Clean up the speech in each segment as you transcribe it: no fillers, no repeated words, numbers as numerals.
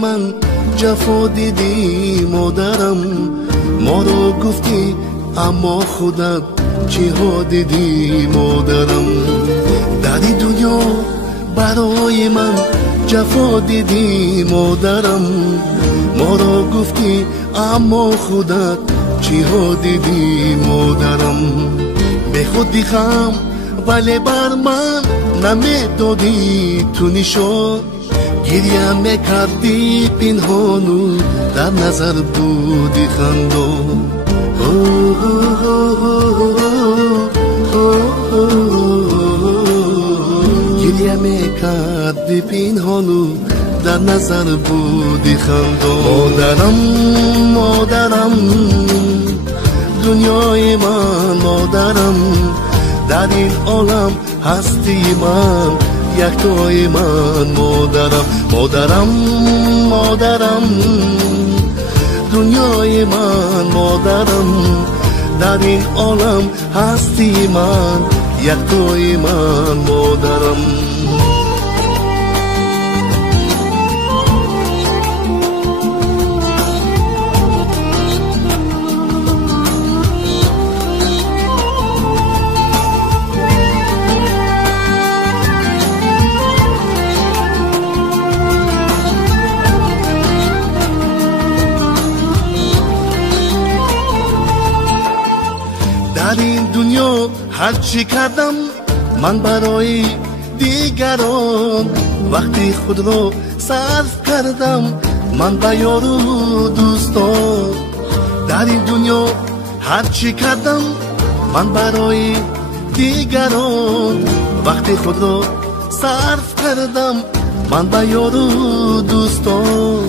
من جفا دیدی مادرم، ما رو گفتی اما خودت چی ها دیدی مادرم. در این دنیا برای من جفا دیدی مادرم، ما رو گفتی اما خودت چی ها دیدی مادرم. به خود دیخم ولی بر من نمیدادی تو نشان، گریه میکردی پنهانو در نظر بودی خندان. گریه میکردی پنهانو در نظر بودی خندان. مادرم مادرم دنیای من مادرم، در این عالم هستی من یکتای من مادرم. مادرم مادرم دنیای من مادرم، در این عالم هستی من یکتای من مادرم. در این دنیا هر چی کردم من برای دیگران، وقتی خود رو صرف کردم من به یار و دوستان. در این دنیا هر چی کردم من برای دیگران، وقتی خود رو صرف کردم من به یار و دوستان.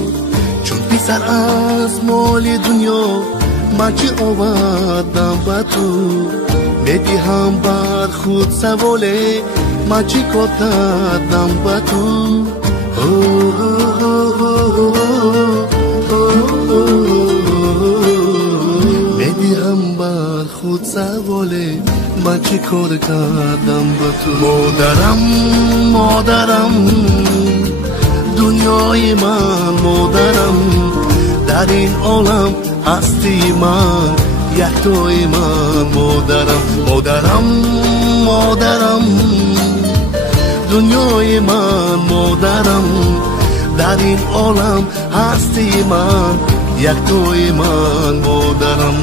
چون پسر از مال دنیا من چی آوردم با تو، میدیم بر خود سواله من چی کار کردم با تو. میدیم بر خود سواله من چی کار کردم با تو. مادرم مادرم دنیای من مادرم، در این عالم هستی من یکتای من مادرم. مادرم مادرم دنیای من مادرم، در این عالم هستی من یکتای من مادرم.